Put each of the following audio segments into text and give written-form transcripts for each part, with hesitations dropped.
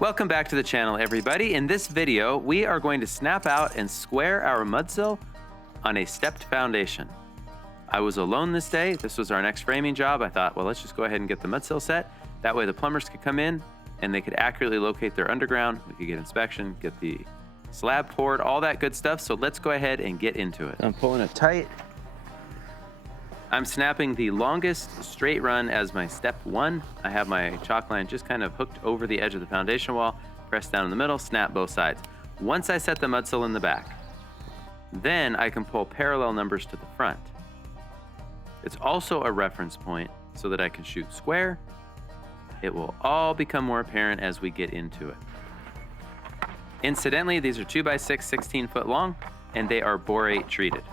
Welcome back to the channel, everybody. In this video, we are going to snap out and square our mudsill on a stepped foundation. I was alone this day. This was our next framing job. I thought, well, let's just go ahead and get the mudsill set. That way the plumbers could come in and they could accurately locate their underground. We could get inspection, get the slab poured, all that good stuff. So let's go ahead and get into it. I'm pulling it tight. I'm snapping the longest straight run as my step one. I have my chalk line just kind of hooked over the edge of the foundation wall, press down in the middle, snap both sides. Once I set the mudsill in the back, then I can pull parallel numbers to the front. It's also a reference point so that I can shoot square. It will all become more apparent as we get into it. Incidentally, these are 2x6, 16 foot long, and they are borate treated.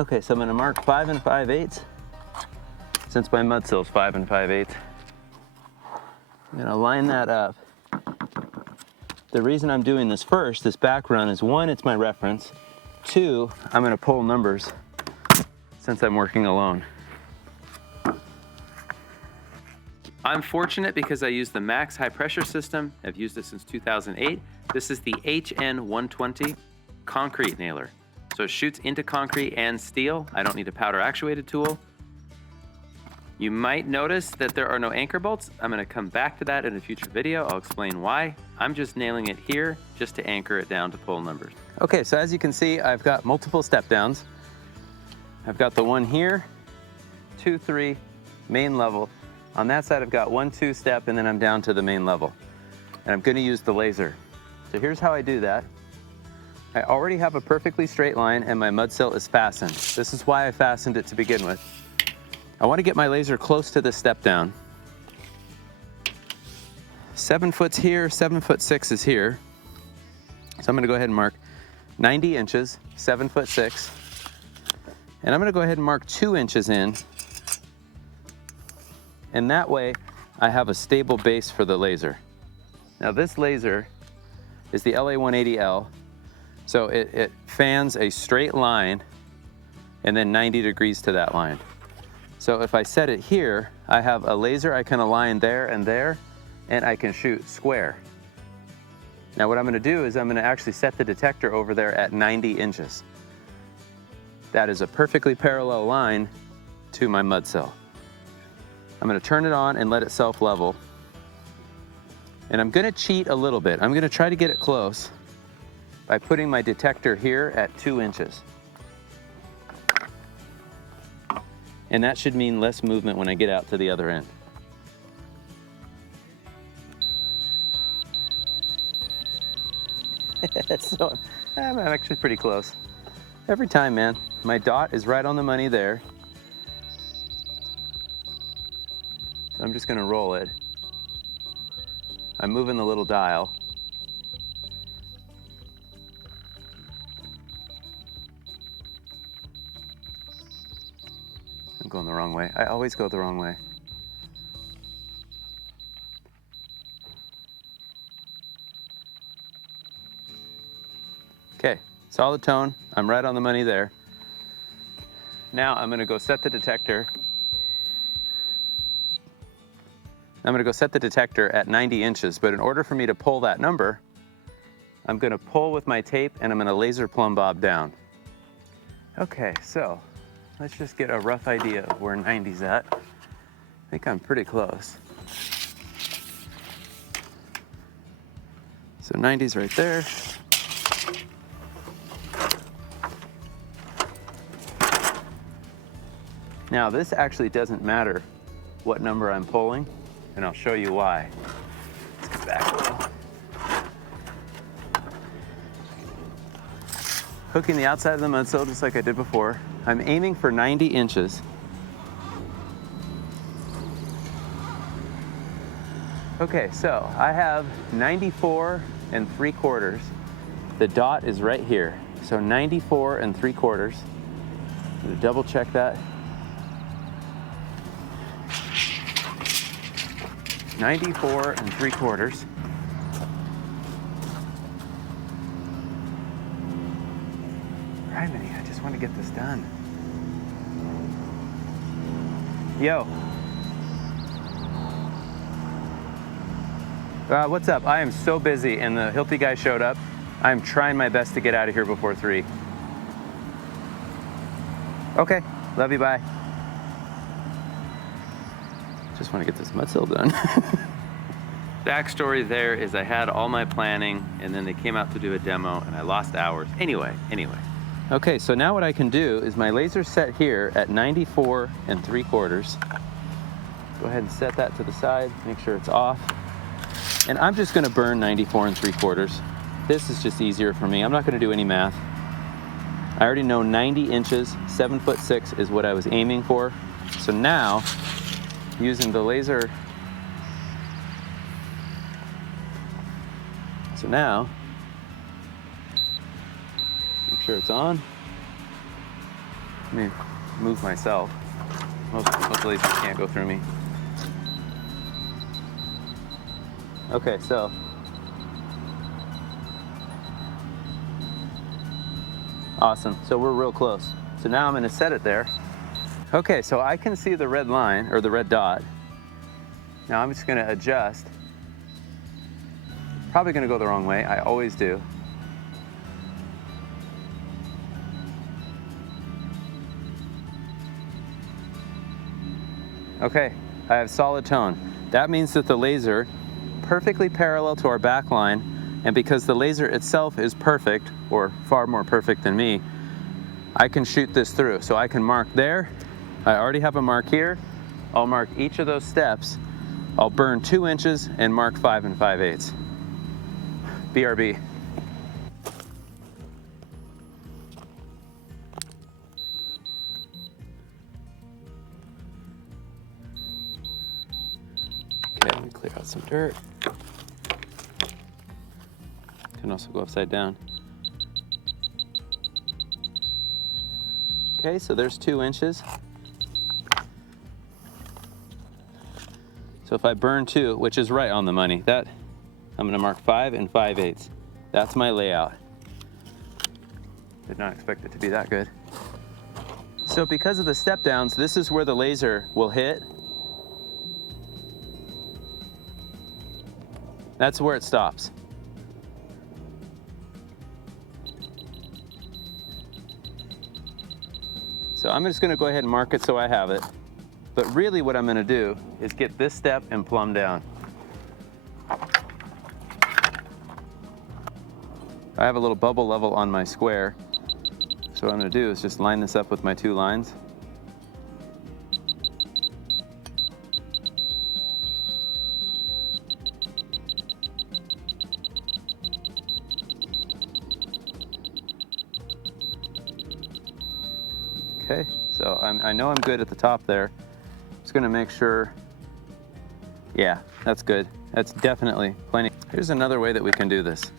Okay, so I'm gonna mark 5 5/8 since my mudsill is 5 5/8. I'm gonna line that up. The reason I'm doing this first, this back run, is one, it's my reference. Two, I'm gonna pull numbers since I'm working alone. I'm fortunate because I use the Max high pressure system. I've used it since 2008. This is the HN120 concrete nailer. So it shoots into concrete and steel. I don't need a powder actuated tool. You might notice that there are no anchor bolts. I'm gonna come back to that in a future video. I'll explain why. I'm just nailing it here just to anchor it down to pull numbers. Okay, so as you can see, I've got multiple step downs. I've got the one here, 2, 3, main level. On that side, I've got 1, 2 step, and then I'm down to the main level. And I'm gonna use the laser. So here's how I do that. I already have a perfectly straight line and my mudsill is fastened. This is why I fastened it to begin with. I want to get my laser close to the step down. 7 foot's here, 7'6" is here. So I'm going to go ahead and mark 90 inches, 7'6". And I'm going to go ahead and mark 2 inches in. And that way I have a stable base for the laser. Now this laser is the LA180L. So it fans a straight line and then 90 degrees to that line. So if I set it here, I have a laser I can align there, and I can shoot square. Now what I'm gonna do is I'm gonna actually set the detector over there at 90 inches. That is a perfectly parallel line to my mudsill. I'm gonna turn it on and let it self-level. And I'm gonna cheat a little bit. I'm gonna try to get it close by putting my detector here at 2 inches. And that should mean less movement when I get out to the other end. So I'm actually pretty close. Every time, man. My dot is right on the money there. So I'm just gonna roll it. I'm moving the little dial. I'm going the wrong way. I always go the wrong way. Okay, solid tone. I'm right on the money there. Now I'm gonna go set the detector. I'm gonna go set the detector at 90 inches, but in order for me to pull that number, I'm gonna pull with my tape and I'm gonna laser plumb bob down. Okay, so let's just get a rough idea of where 90's at. I think I'm pretty close. So 90's right there. Now this actually doesn't matter what number I'm pulling, and I'll show you why. Let's get back a little. Hooking the outside of the mudsill just like I did before. I'm aiming for 90 inches. Okay, so I have 94 3/4. The dot is right here. So 94 3/4. I'm gonna double check that. 94 3/4. Criminy, I just want to get this done. Yo. What's up? I am so busy and the Hilti guy showed up. I'm trying my best to get out of here before 3. Okay, love you, bye. Just want to get this Mudsill done. Backstory there is I had all my planning and then they came out to do a demo and I lost hours. Anyway. Okay, so now what I can do is my laser's set here at 94 3/4. Go ahead and set that to the side, make sure it's off. And I'm just gonna burn 94 3/4. This is just easier for me. I'm not gonna do any math. I already know 90 inches, 7'6" is what I was aiming for. So now, using the laser, make sure it's on. Let me move myself. Most lasers can't go through me. Okay, so awesome. So we're real close. So now I'm going to set it there. Okay, so I can see the red line or the red dot. Now I'm just going to adjust. Probably going to go the wrong way. I always do. Okay, I have solid tone. That means that the laser perfectly parallel to our back line, and because the laser itself is perfect, or far more perfect than me, I can shoot this through. So I can mark there. I already have a mark here. I'll mark each of those steps. I'll burn 2 inches and mark 5 5/8. BRB. Okay, let me clear out some dirt. Can also go upside down. Okay, so there's 2 inches. So if I burn 2, which is right on the money, that I'm gonna mark 5 5/8. That's my layout. Did not expect it to be that good. So because of the step downs, this is where the laser will hit. That's where it stops. So I'm just gonna go ahead and mark it so I have it. But really what I'm gonna do is get this step and plumb down. I have a little bubble level on my square. So what I'm gonna do is just line this up with my 2 lines. Okay, so I know I'm good at the top there. Just gonna make sure, yeah, that's good. That's definitely plenty. Here's another way that we can do this.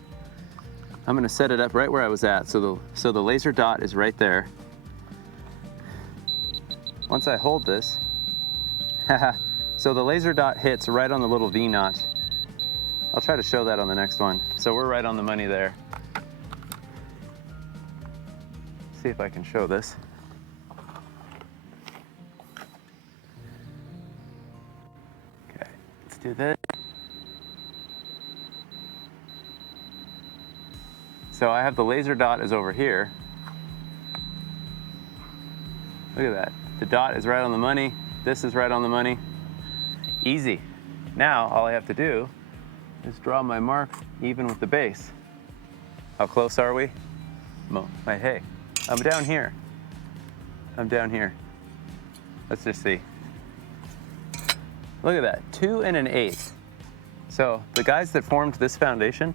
I'm gonna set it up right where I was at, so the laser dot is right there. Once I hold this, so the laser dot hits right on the little V notch. I'll try to show that on the next one. So we're right on the money there. See if I can show this. Do this. So I have the laser dot is over here. Look at that. The dot is right on the money. This is right on the money. Easy. Now all I have to do is draw my mark even with the base. How close are we? Hey, I'm down here. I'm down here. Let's just see. Look at that, 2 1/8. So the guys that formed this foundation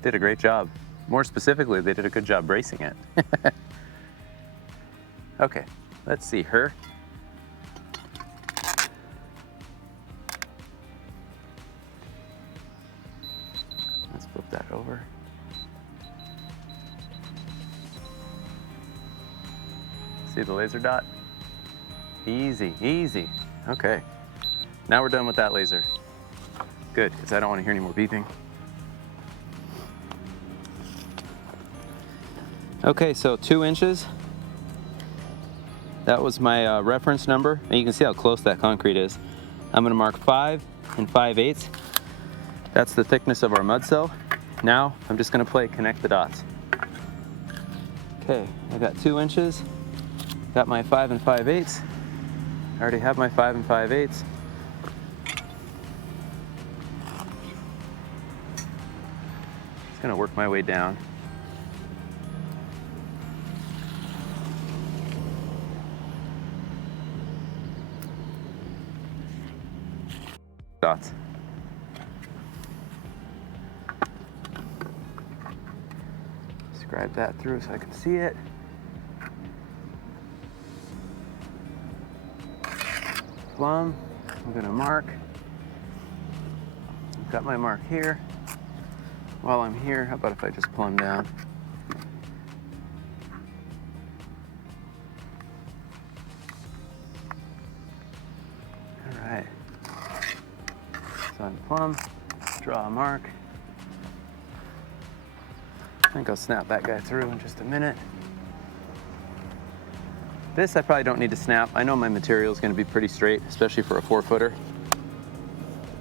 did a great job. More specifically, they did a good job bracing it. Okay, let's see her. Let's flip that over. See the laser dot? Easy, easy. Okay. Now we're done with that laser. Good, because I don't want to hear any more beeping. Okay, so 2 inches. That was my reference number, and you can see how close that concrete is. I'm gonna mark 5 5/8. That's the thickness of our Mudsill. Now I'm just gonna play connect the dots. Okay, I got 2 inches. Got my 5 5/8. I already have my 5 5/8. Just gonna work my way down. Dots. Scribe that through so I can see it. Plumb, I'm gonna mark. I've got my mark here. While I'm here, how about if I just plumb down? All right. So I'm plumb, draw a mark. I think I'll snap that guy through in just a minute. This I probably don't need to snap. I know my material is going to be pretty straight, especially for a 4-footer.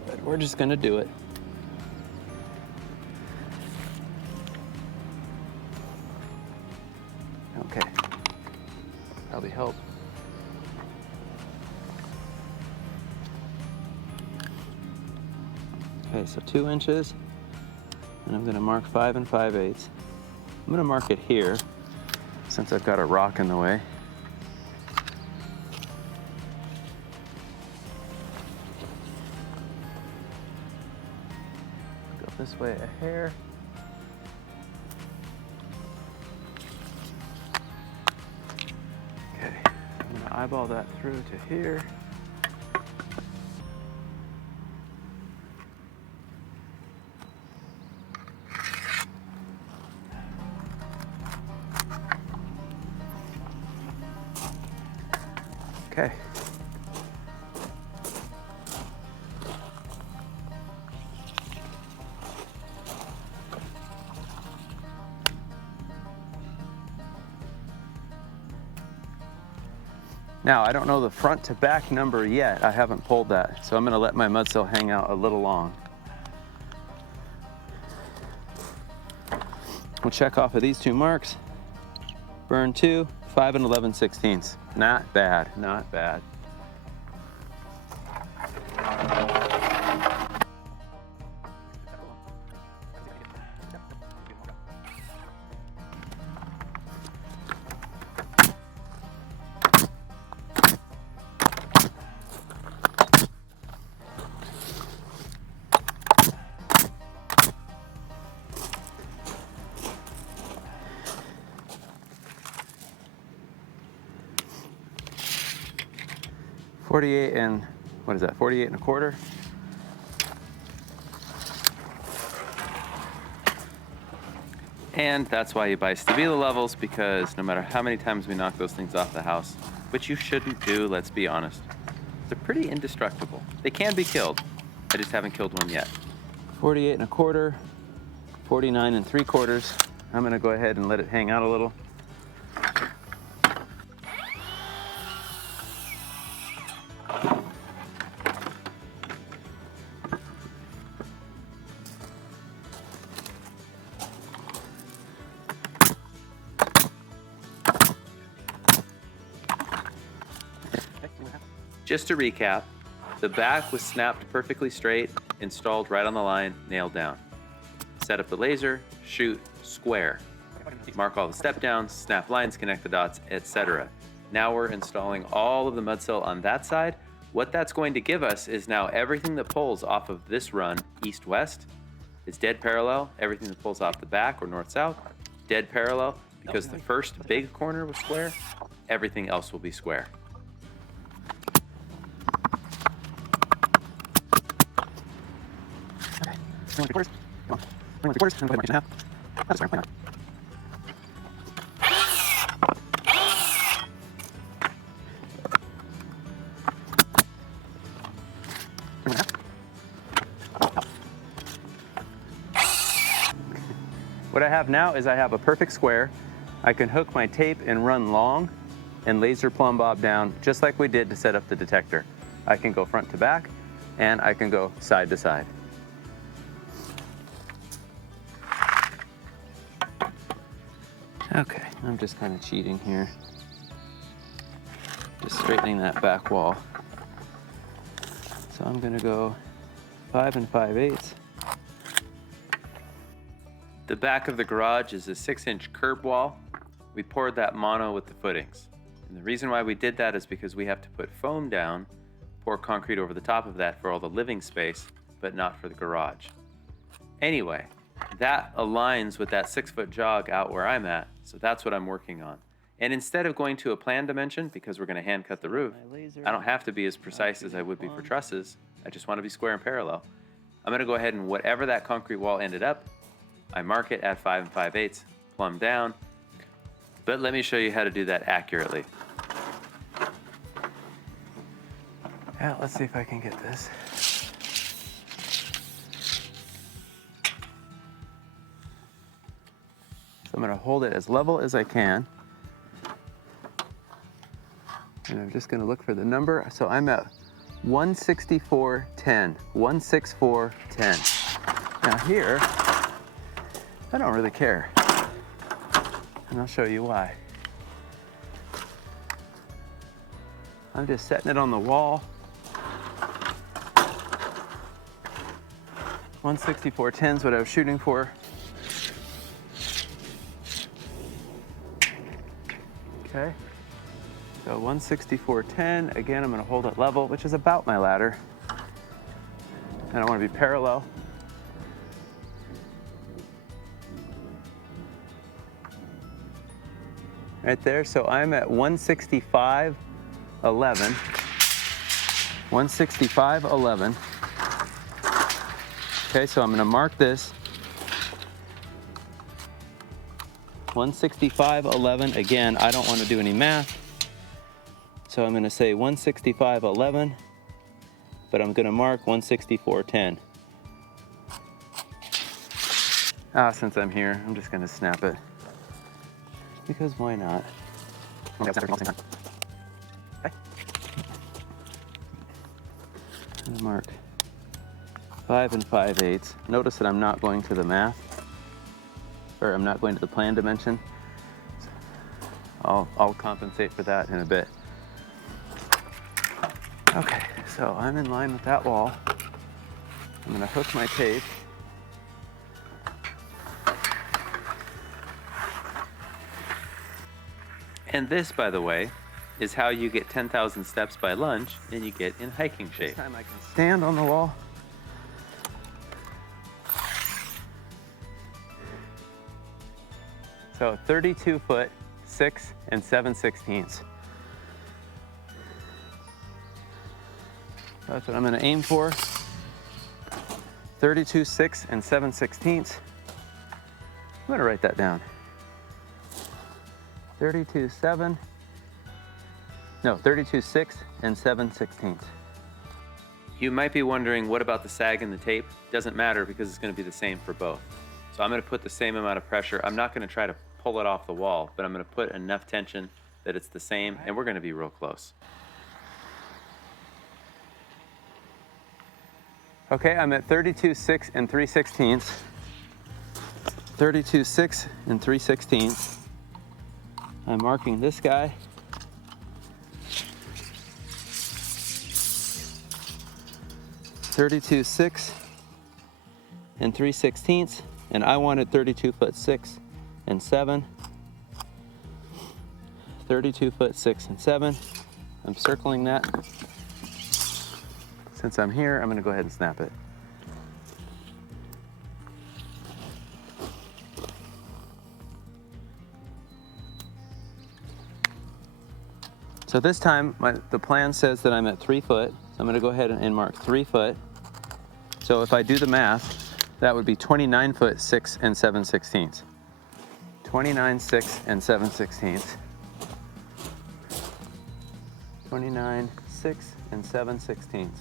But we're just going to do it. Okay. Probably help. Okay, so 2 inches. And I'm going to mark 5 5/8. I'm going to mark it here since I've got a rock in the way. This way a hair. Okay, I'm gonna eyeball that through to here. Okay. Now, I don't know the front to back number yet. I haven't pulled that, so I'm gonna let my Mudsill hang out a little long. We'll check off of these 2 marks. Burn 2, 5 11/16. Not bad, not bad. .48 and, what is that, 48 1/4? And that's why you buy Stabila levels, because no matter how many times we knock those things off the house, which you shouldn't do, let's be honest, they're pretty indestructible. They can be killed. I just haven't killed one yet. 48 1/4, 49 3/4. I'm gonna go ahead and let it hang out a little. Just to recap, the back was snapped perfectly straight, installed right on the line, nailed down. Set up the laser, shoot, square. Mark all the step downs, snap lines, connect the dots, etc. Now we're installing all of the Mudsill on that side. What that's going to give us is now everything that pulls off of this run, east-west, is dead parallel. Everything that pulls off the back or north-south, dead parallel. Because the first big corner was square, everything else will be square. What I have now is I have a perfect square. I can hook my tape and run long and laser plumb bob down just like we did to set up the detector. I can go front to back and I can go side to side. Okay, I'm just kind of cheating here. Just straightening that back wall. So I'm gonna go 5 5/8. The back of the garage is a 6-inch curb wall. We poured that mono with the footings. And the reason why we did that is because we have to put foam down, pour concrete over the top of that for all the living space, but not for the garage. Anyway, that aligns with that 6-foot jog out where I'm at, so that's what I'm working on. And instead of going to a plan dimension, because we're gonna hand cut the roof, I don't have to be as precise as I would be for trusses. I just wanna be square and parallel. I'm gonna go ahead and whatever that concrete wall ended up, I mark it at 5 5/8, plumb down. But let me show you how to do that accurately. Yeah, let's see if I can get this. So I'm gonna hold it as level as I can. And I'm just gonna look for the number. So I'm at 164.10, 164.10. Now here, I don't really care. And I'll show you why. I'm just setting it on the wall. 164.10 is what I was shooting for. Okay. So 164.10, again, I'm gonna hold it level, which is about my ladder. And I wanna be parallel. Right there, so I'm at 165.11. 165.11. Okay, so I'm gonna mark this. 165.11, again, I don't wanna do any math. So I'm gonna say 165.11, but I'm gonna mark 164.10. Since I'm here, I'm just gonna snap it. Because why not? Okay. And mark 5 5/8. Notice that I'm not going to the math, or I'm not going to the plan dimension. I'll compensate for that in a bit. Okay, so I'm in line with that wall. I'm gonna hook my tape. And this, by the way, is how you get 10,000 steps by lunge and you get in hiking shape. This time I can stand on the wall. So 32 foot, 6 7/16. That's what I'm gonna aim for. 32, 6 7/16. I'm gonna write that down. 32, 6 7/16. You might be wondering, what about the sag in the tape? Doesn't matter because it's gonna be the same for both. So I'm gonna put the same amount of pressure. I'm not gonna try to pull it off the wall, but I'm gonna put enough tension that it's the same, and we're gonna be real close. Okay, I'm at 32, 6 3/16. 32, 6 3/16. I'm marking this guy. (32, 6 3/16), and I wanted 32 foot 6 7. 32 foot 6 7. I'm circling that. Since I'm here, I'm gonna go ahead and snap it. So this time, the plan says that I'm at 3 foot. So I'm gonna go ahead and mark 3 foot. So if I do the math, that would be 29 foot 6 7/16. 29, 6 7/16. 29, 6 7/16.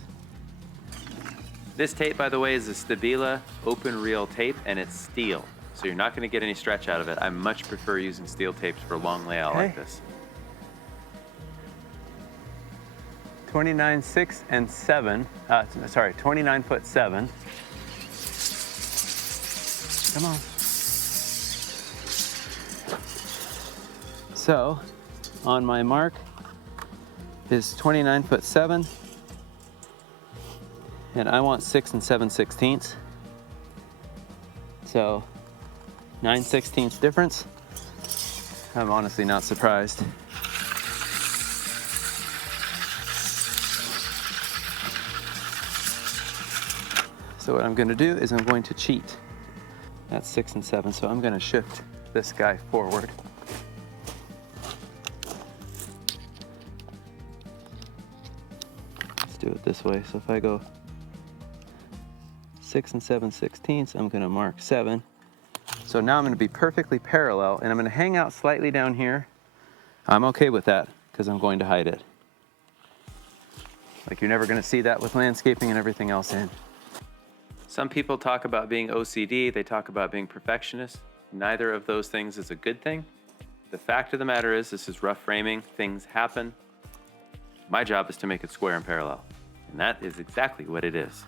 This tape, by the way, is a Stabila open reel tape, and it's steel. So you're not gonna get any stretch out of it. I much prefer using steel tapes for long layout like this. 29, 6 7. 29 foot 7. Come on. So on my mark is 29'7", and I want 6 7/16. So 9/16 difference. I'm honestly not surprised. So what I'm going to do is I'm going to cheat. That's 6 and 7, so I'm going to shift this guy forward. Let's do it this way. So if I go 6 7/16, I'm going to mark 7. So now I'm going to be perfectly parallel, and I'm going to hang out slightly down here. I'm okay with that because I'm going to hide it. Like, you're never going to see that with landscaping and everything else in. Some people talk about being OCD, they talk about being perfectionist. Neither of those things is a good thing. The fact of the matter is, this is rough framing, things happen. My job is to make it square and parallel, and that is exactly what it is.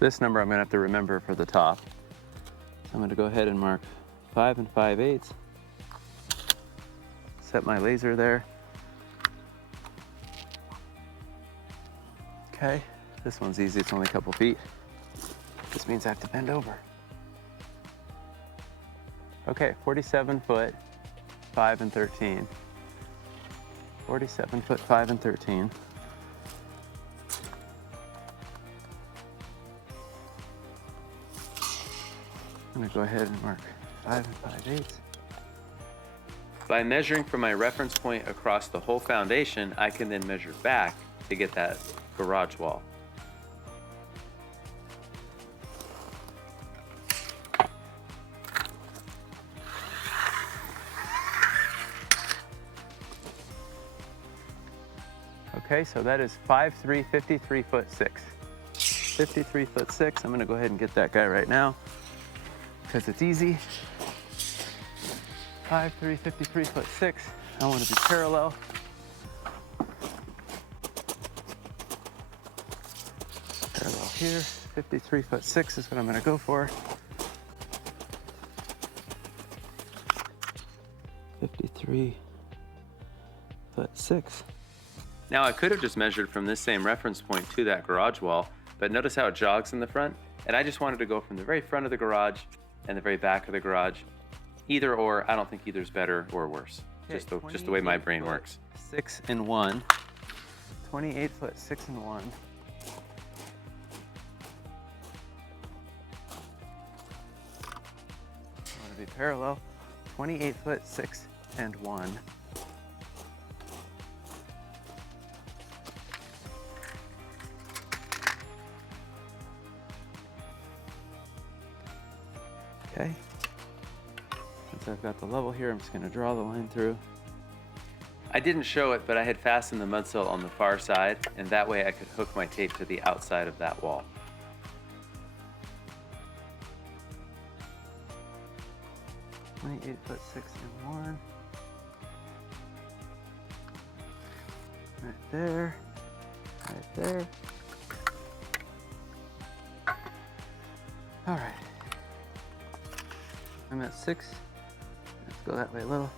This number I'm gonna have to remember for the top. So I'm gonna go ahead and mark 5 5/8. Set my laser there. Okay, this one's easy, it's only a couple feet. This means I have to bend over. Okay, 47 foot, 5 and 13. 47 foot, 5 and 13. I'm gonna go ahead and mark 5 5/8. By measuring from my reference point across the whole foundation, I can then measure back to get that garage wall. Okay, so that is 5'3", 53 foot 6. 53 foot 6, I'm gonna go ahead and get that guy right now because it's easy. 5'3", 53 foot 6. I want to be parallel. Parallel here, 53 foot 6 is what I'm gonna go for. 53 foot 6. Now I could have just measured from this same reference point to that garage wall, but notice how it jogs in the front? And I just wanted to go from the very front of the garage and the very back of the garage. Either or, I don't think either's better or worse. Okay, just the way my brain works. 6 and 1. 28 foot 6 and 1. I want to be parallel. 28 foot 6 and 1. Okay. Since I've got the level here, I'm just going to draw the line through. I didn't show it, but I had fastened the mudsill on the far side, and that way I could hook my tape to the outside of that wall. .28 foot 6 and 1. Right there. Right there. All right. I'm at 6. Let's go that way a little.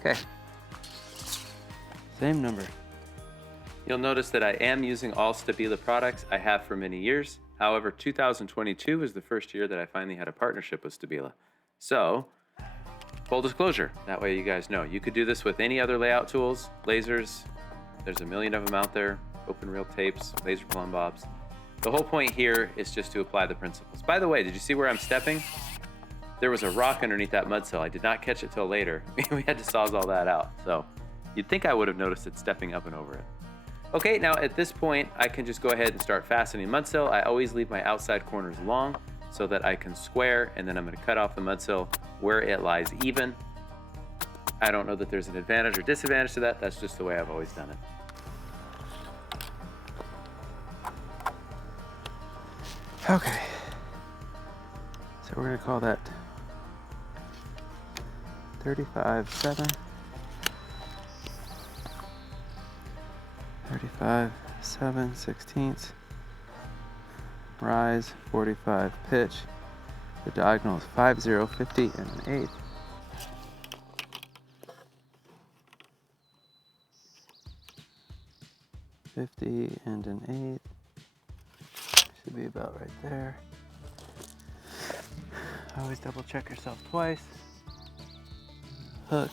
Okay. Same number. You'll notice that I am using all Stabila products. I have for many years. However, 2022 was the first year that I finally had a partnership with Stabila. So, full disclosure, that way you guys know. You could do this with any other layout tools, lasers. There's a million of them out there. Open reel tapes, laser plumb bobs. The whole point here is just to apply the principles. By the way, did you see where I'm stepping? There was a rock underneath that mudsill. I did not catch it till later. We had to sawzall that out. So you'd think I would have noticed it stepping up and over it. Okay, now at this point, I can just go ahead and start fastening mudsill. I always leave my outside corners long so that I can square, and then I'm gonna cut off the mudsill where it lies even. I don't know that there's an advantage or disadvantage to that. That's just the way I've always done it. Okay, so we're gonna call that 35/7. 35/7/16. rise, 45 pitch. The diagonal is 5, 0, 50, and an 8. And an 8. Should be about right there. Always double check yourself twice. Hook.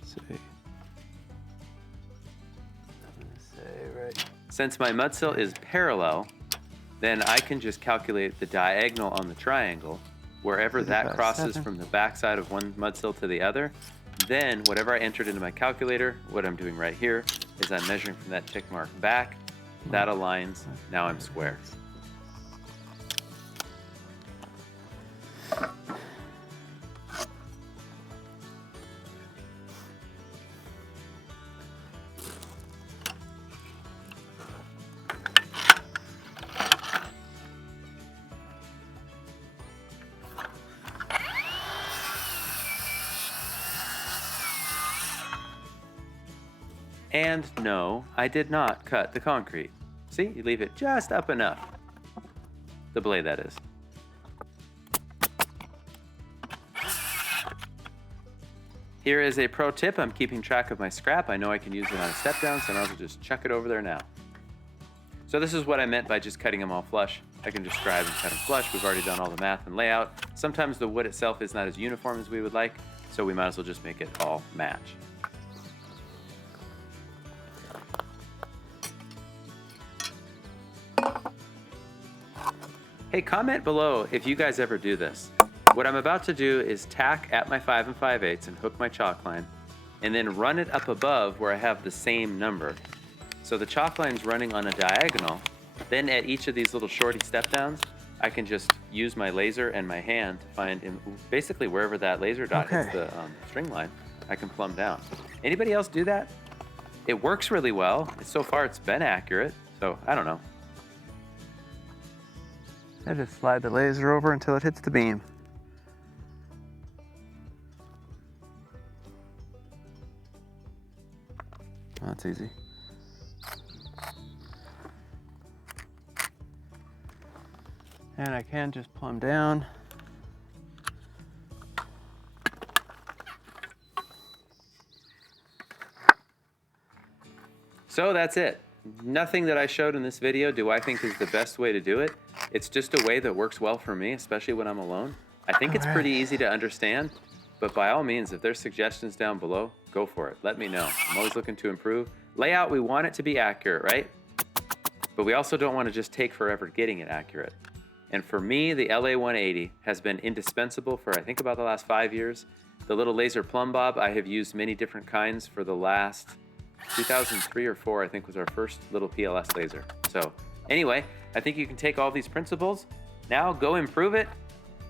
Let's see. I'm gonna say right. Since my mudsill is parallel, then I can just calculate the diagonal on the triangle wherever that crosses from the backside of one mudsill to the other. Then whatever I entered into my calculator, what I'm doing right here is I'm measuring from that tick mark back. That aligns. Now I'm square. And no, I did not cut the concrete. See, you leave it just up enough. The blade, that is. Here is a pro tip. I'm keeping track of my scrap. I know I can use it on a step down, so I might as well just chuck it over there now. So this is what I meant by just cutting them all flush. I can just scribe and cut them flush. We've already done all the math and layout. Sometimes the wood itself is not as uniform as we would like, so we might as well just make it all match. Hey, comment below if you guys ever do this. What I'm about to do is tack at my 5 5/8 and hook my chalk line, and then run it up above where I have the same number. So the chalk line's running on a diagonal. Then at each of these little shorty step downs, I can just use my laser and my hand to find, basically wherever that laser dot hits the string line, I can plumb down. Anybody else do that? It works really well. So far it's been accurate, so I don't know. I just slide the laser over until it hits the beam. That's easy. And I can just plumb down. So that's it. Nothing that I showed in this video do I think is the best way to do it. It's just a way that works well for me, especially when I'm alone. I think it's pretty easy to understand, but by all means, if there's suggestions down below, go for it. Let me know. I'm always looking to improve. Layout, we want it to be accurate, right? But we also don't want to just take forever getting it accurate. And for me, the LA180 has been indispensable for, I think, about the last 5 years. The little laser plumb bob, I have used many different kinds for the last 2003 or 4, I think, was our first little PLS laser. So anyway, I think you can take all these principles, now go improve it,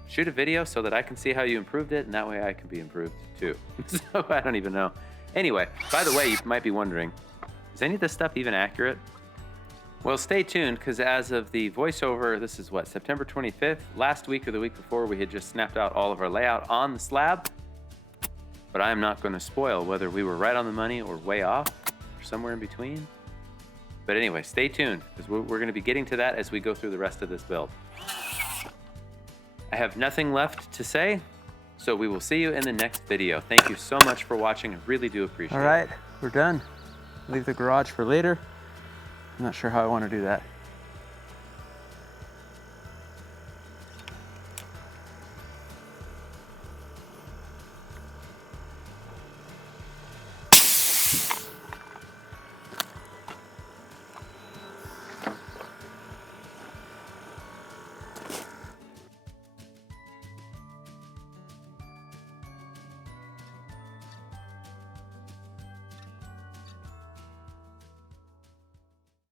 shoot a video so that I can see how you improved it, and that way I can be improved too. So I don't even know. Anyway, by the way, you might be wondering, is any of this stuff even accurate? Well, stay tuned, because as of the voiceover, this is what, September 25th? Last week or the week before, we had just snapped out all of our layout on the slab. But I am not going to spoil whether we were right on the money or way off, or somewhere in between. But anyway, stay tuned, because we're going to be getting to that as we go through the rest of this build. I have nothing left to say, so we will see you in the next video. Thank you so much for watching. I really do appreciate it. All right, we're done. Leave the garage for later. I'm not sure how I want to do that.